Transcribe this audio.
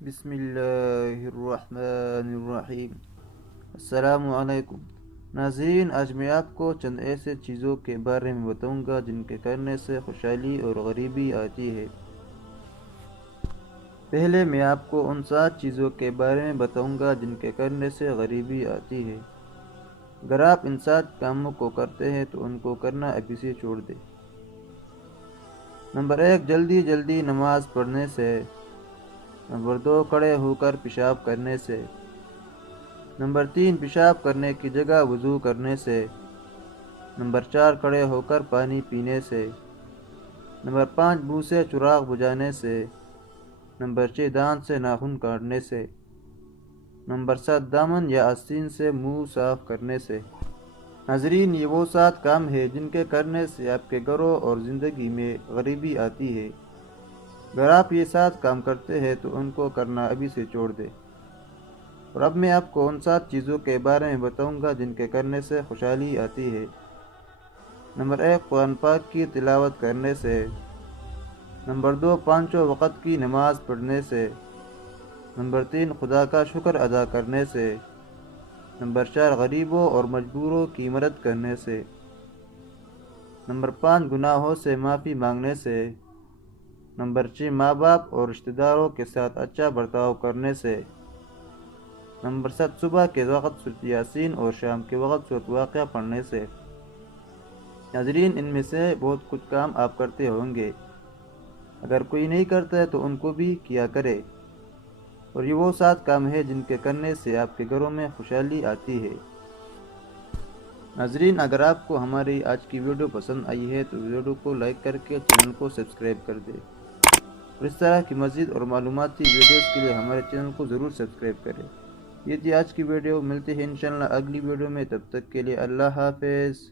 بسم اللہ الرحمن الرحیم۔ السلام علیکم ناظرین، آج میں آپ کو چند ایسے چیزوں کے بارے میں بتاؤں گا جن کے کرنے سے خوشحالی اور غریبی آتی ہے۔ پہلے میں آپ کو ان 7 چیزوں کے بارے میں بتاؤں گا جن کے کرنے سے غریبی آتی ہے۔ اگر آپ ان 7 کاموں کو کرتے ہیں تو ان کو کرنا ابھی سے چھوڑ دیں۔ نمبر 1، جلدی جلدی نماز پڑھنے سے۔ نمبر 2، کھڑے ہو کر پیشاب کرنے سے۔ نمبر 3، پیشاب کرنے کی جگہ وضو کرنے سے۔ نمبر 4، کھڑے ہو کر پانی پینے سے۔ نمبر 5، منہ سے چراغ بجھانے سے۔ نمبر 6، دانت سے ناخن کاٹنے سے۔ نمبر 7، دامن یا آستین سے منہ صاف کرنے سے۔ ناظرین، یہ وہ 7 کام ہیں جن کے کرنے سے آپ کے گھروں اور زندگی میں غریبی آتی ہے۔ اگر آپ یہ 7 کام کرتے ہیں تو ان کو کرنا ابھی سے چھوڑ دیں۔ اور اب میں آپ کو ان 7 چیزوں کے بارے میں بتاؤں گا جن کے کرنے سے خوشحالی آتی ہے۔ نمبر 1، قرآن پاک کی تلاوت کرنے سے۔ نمبر 2، 5 وقت کی نماز پڑھنے سے۔ نمبر 3، خدا کا شکر ادا کرنے سے۔ نمبر 4، غریبوں اور مجبوروں کی مدد کرنے سے۔ نمبر 5، گناہوں سے معافی مانگنے سے۔ نمبر 6، ماں باپ اور رشتہ داروں کے ساتھ اچھا برتاؤ کرنے سے۔ نمبر 7، صبح کے وقت سورۃ یاسین اور شام کے وقت سورۃ واقعہ پڑھنے سے۔ ناظرین، ان میں سے بہت کچھ کام آپ کرتے ہوں گے۔ اگر کوئی نہیں کرتا ہے تو ان کو بھی کیا کرے۔ اور یہ وہ 7 کام ہیں جن کے کرنے سے آپ کے گھروں میں خوشحالی آتی ہے۔ ناظرین، اگر آپ کو ہماری آج کی ویڈیو پسند آئی ہے تو ویڈیو کو لائک کر کے چینل کو سبسکرائب کر دیں، اور اس طرح کی مزید اور معلوماتی ویڈیوز کے لیے ہمارے چینل کو ضرور سبسکرائب کریں۔ یہ تھی آج کی ویڈیو، ملتے ہیں انشاءاللہ اگلی ویڈیو میں، تب تک کے لیے اللہ حافظ۔